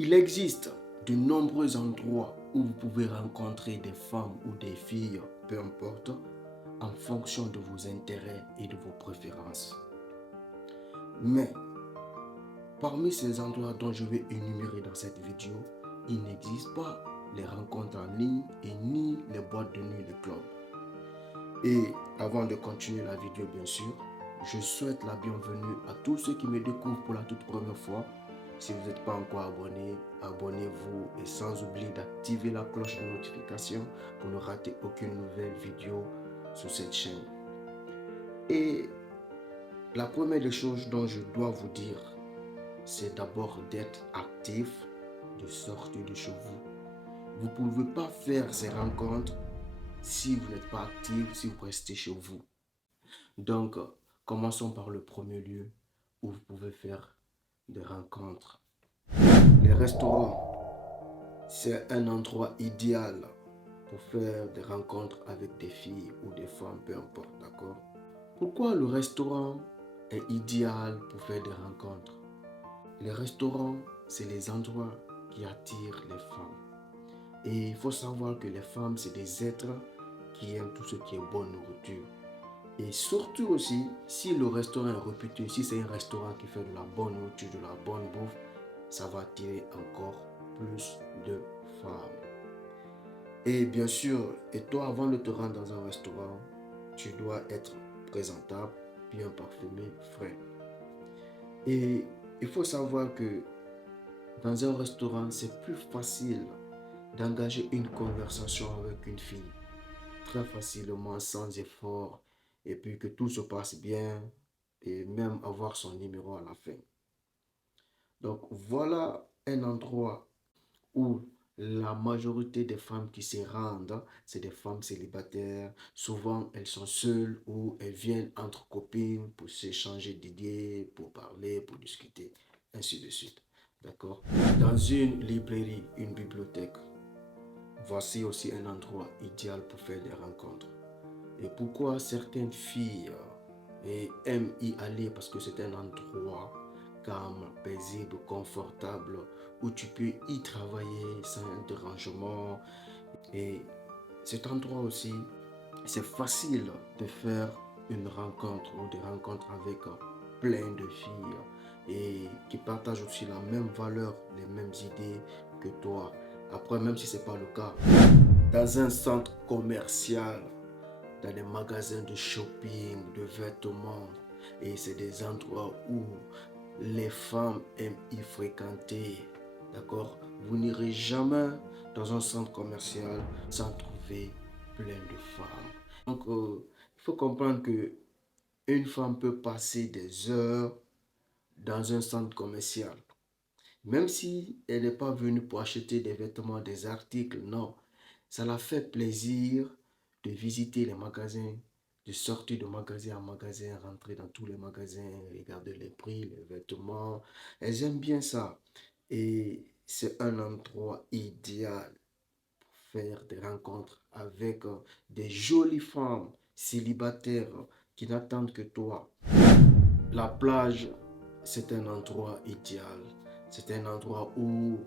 Il existe de nombreux endroits où vous pouvez rencontrer des femmes ou des filles, peu importe, en fonction de vos intérêts et de vos préférences. Mais parmi ces endroits dont je vais énumérer dans cette vidéo, il n'existe pas les rencontres en ligne et ni les boîtes de nuit, les clubs. Et avant de continuer la vidéo, bien sûr, je souhaite la bienvenue à tous ceux qui me découvrent pour la toute première fois. Si vous n'êtes pas encore abonné, abonnez-vous et sans oublier d'activer la cloche de notification pour ne rater aucune nouvelle vidéo sur cette chaîne. Et la première des choses dont je dois vous dire, c'est d'abord d'être actif, de sortir de chez vous. Vous ne pouvez pas faire ces rencontres si vous n'êtes pas actif, si vous restez chez vous. Donc, commençons par le premier lieu où vous pouvez faire des rencontres. Les restaurants, c'est un endroit idéal pour faire des rencontres avec des filles ou des femmes, peu importe, d'accord? Pourquoi le restaurant est idéal pour faire des rencontres? Les restaurants, c'est les endroits qui attirent les femmes. Et il faut savoir que les femmes, c'est des êtres qui aiment tout ce qui est bonne nourriture. Et surtout aussi, si le restaurant est réputé, si c'est un restaurant qui fait de la bonne nourriture, de la bonne bouffe, ça va attirer encore plus de femmes. Et bien sûr, et toi, avant de te rendre dans un restaurant, tu dois être présentable, bien parfumé, frais. Et il faut savoir que dans un restaurant, c'est plus facile d'engager une conversation avec une fille très facilement, sans effort, et puis que tout se passe bien, et même avoir son numéro à la fin. Donc voilà un endroit où la majorité des femmes qui s'y rendent, c'est des femmes célibataires. Souvent, elles sont seules ou elles viennent entre copines pour s'échanger d'idées, pour parler, pour discuter, ainsi de suite. D'accord? Dans une librairie, une bibliothèque, voici aussi un endroit idéal pour faire des rencontres. Et pourquoi certaines filles aiment y aller? Parce que c'est un endroit calme, paisible, confortable, où tu peux y travailler sans dérangement. Et cet endroit aussi, c'est facile de faire une rencontre ou des rencontres avec plein de filles et qui partagent aussi la même valeur, les mêmes idées que toi. Après, même si ce n'est pas le cas, dans un centre commercial, dans les magasins de shopping, de vêtements, et c'est des endroits où les femmes aiment y fréquenter. D'accord? Vous n'irez jamais dans un centre commercial sans trouver plein de femmes. Donc, il faut comprendre que une femme peut passer des heures dans un centre commercial. Même si elle n'est pas venue pour acheter des vêtements, des articles, non. Ça la fait plaisir de visiter les magasins, de sortir de magasin en magasin, rentrer dans tous les magasins, regarder les prix, les vêtements. Elles aiment bien ça. Et c'est un endroit idéal pour faire des rencontres avec des jolies femmes célibataires qui n'attendent que toi. La plage, c'est un endroit idéal. C'est un endroit où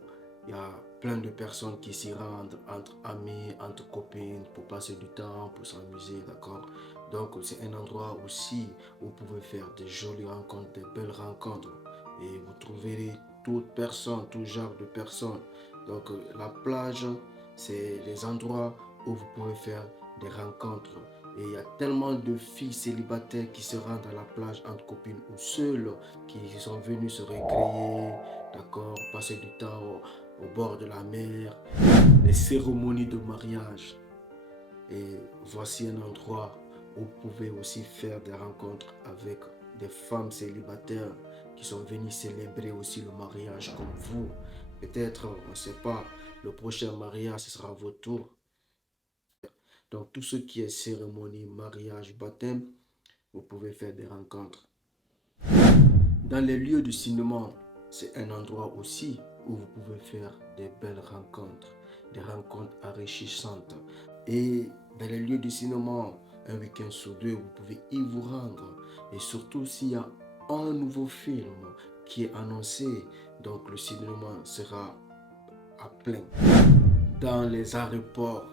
il y a plein de personnes qui s'y rendent entre amis, entre copines, pour passer du temps, pour s'amuser, d'accord? Donc, c'est un endroit aussi où vous pouvez faire des jolies rencontres, des belles rencontres. Et vous trouverez toute personne, tout genre de personnes. Donc, la plage, c'est les endroits où vous pouvez faire des rencontres. Et il y a tellement de filles célibataires qui se rendent à la plage entre copines ou seules, qui sont venues se récréer, d'accord, passer du temps au bord de la mer, les cérémonies de mariage. Et voici un endroit où vous pouvez aussi faire des rencontres avec des femmes célibataires qui sont venues célébrer aussi le mariage comme vous. Peut-être, on ne sait pas, le prochain mariage, ce sera votre tour. Donc, tout ce qui est cérémonie, mariage, baptême, vous pouvez faire des rencontres. Dans les lieux de cinéma, c'est un endroit aussi où vous pouvez faire des belles rencontres, des rencontres enrichissantes. Et dans les lieux de cinéma, un week-end sur deux, vous pouvez y vous rendre. Et surtout s'il y a un nouveau film, qui est annoncé. Donc le cinéma sera à plein. Dans les aéroports,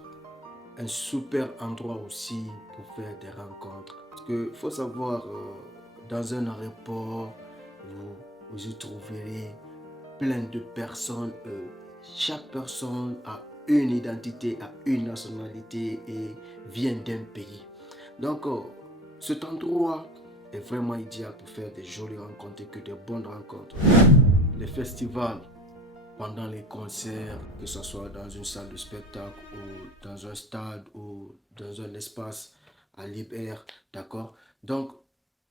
un super endroit aussi pour faire des rencontres. Parce qu'il faut savoir, dans un aéroport, vous y trouverez plein de personnes. Chaque personne a une identité, a une nationalité et vient d'un pays. Donc, cet endroit est vraiment idéal pour faire des jolies rencontres et que des bonnes rencontres. Les festivals, pendant les concerts, que ce soit dans une salle de spectacle ou dans un stade ou dans un espace à libre air, d'accord? Donc,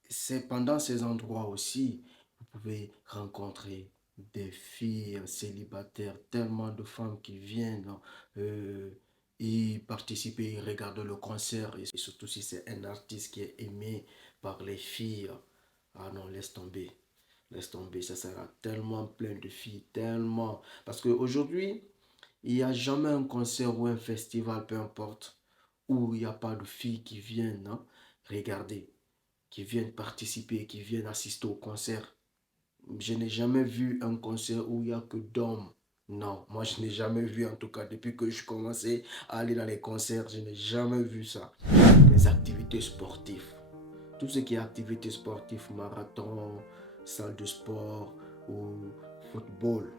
c'est pendant ces endroits aussi, vous pouvez rencontrer des filles célibataires, tellement de femmes qui viennent euh, y participer, y regarder le concert, et surtout si c'est un artiste qui est aimé par les filles. Ah non, laisse tomber. Laisse tomber, ça sera tellement plein de filles, tellement. Parce qu'aujourd'hui, il n'y a jamais un concert ou un festival, peu importe, où il n'y a pas de filles qui viennent regarder, qui viennent participer, qui viennent assister au concert. Je n'ai jamais vu un concert où il n'y a que d'hommes. Non, moi je n'ai jamais vu, en tout cas depuis que je commençais à aller dans les concerts, je n'ai jamais vu ça. Les activités sportives. Tout ce qui est activités sportives, marathon, salle de sport ou football.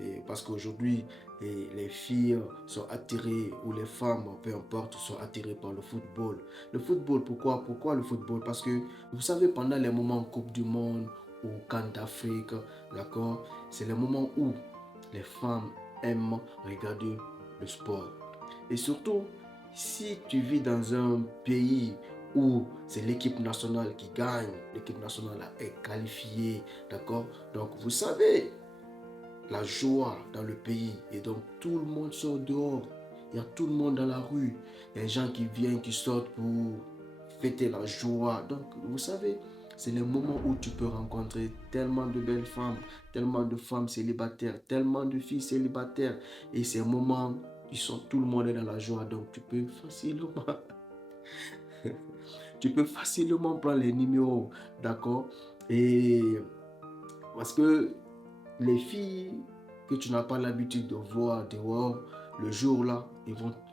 Et parce qu'aujourd'hui, les filles sont attirées, ou les femmes, peu importe, sont attirées par le football. Le football, pourquoi le football? Parce que, vous savez, pendant les moments Coupe du Monde ou Cannes d'Afrique, d'accord, c'est les moments où les femmes aiment regarder le sport. Et surtout, si tu vis dans un pays où c'est l'équipe nationale qui gagne, l'équipe nationale est qualifiée, d'accord? Donc, vous savez, la joie dans le pays. Et donc, tout le monde sort dehors. Il y a tout le monde dans la rue. Il y a des gens qui viennent, qui sortent pour fêter la joie. Donc, vous savez, c'est le moment où tu peux rencontrer tellement de belles femmes, tellement de femmes célibataires, tellement de filles célibataires. Et ces moments, tout le monde est dans la joie. Donc, tu peux facilement prendre les numéros, d'accord? Et parce que les filles que tu n'as pas l'habitude de voir dehors, le jour-là,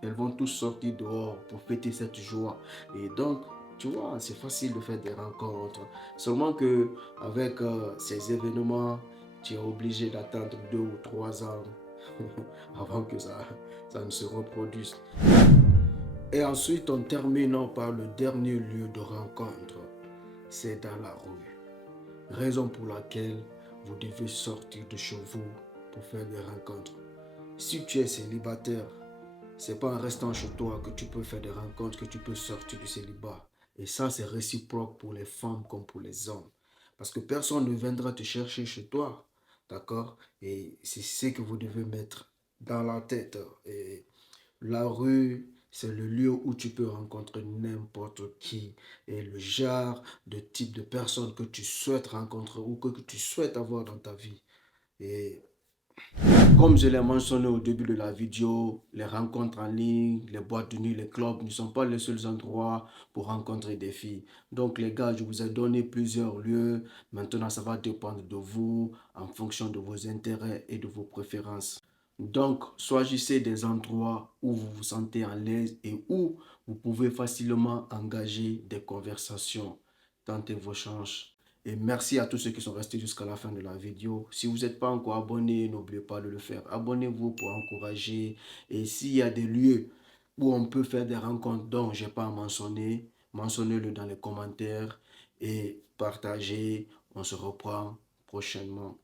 elles vont tous sortir dehors pour fêter cette joie. Et donc, tu vois, c'est facile de faire des rencontres. Seulement que avec ces événements, tu es obligé d'attendre 2 ou 3 ans avant que ça ne se reproduise. Et ensuite, on termine par le dernier lieu de rencontre. C'est dans la rue. Raison pour laquelle vous devez sortir de chez vous pour faire des rencontres. Si tu es célibataire, c'est pas en restant chez toi que tu peux faire des rencontres, que tu peux sortir du célibat. Et ça, c'est réciproque pour les femmes comme pour les hommes. Parce que personne ne viendra te chercher chez toi. D'accord? Et c'est ce que vous devez mettre dans la tête. Et la rue, c'est le lieu où tu peux rencontrer n'importe qui et le genre de type de personne que tu souhaites rencontrer ou que tu souhaites avoir dans ta vie. Et comme je l'ai mentionné au début de la vidéo, les rencontres en ligne, les boîtes de nuit, les clubs ne sont pas les seuls endroits pour rencontrer des filles. Donc les gars, je vous ai donné plusieurs lieux. Maintenant, ça va dépendre de vous en fonction de vos intérêts et de vos préférences. Donc, choisissez des endroits où vous vous sentez à l'aise et où vous pouvez facilement engager des conversations. Tentez vos chances. Et merci à tous ceux qui sont restés jusqu'à la fin de la vidéo. Si vous n'êtes pas encore abonné, n'oubliez pas de le faire. Abonnez-vous pour encourager. Et s'il y a des lieux où on peut faire des rencontres dont je n'ai pas mentionné, mentionnez-le dans les commentaires et partagez. On se reprend prochainement.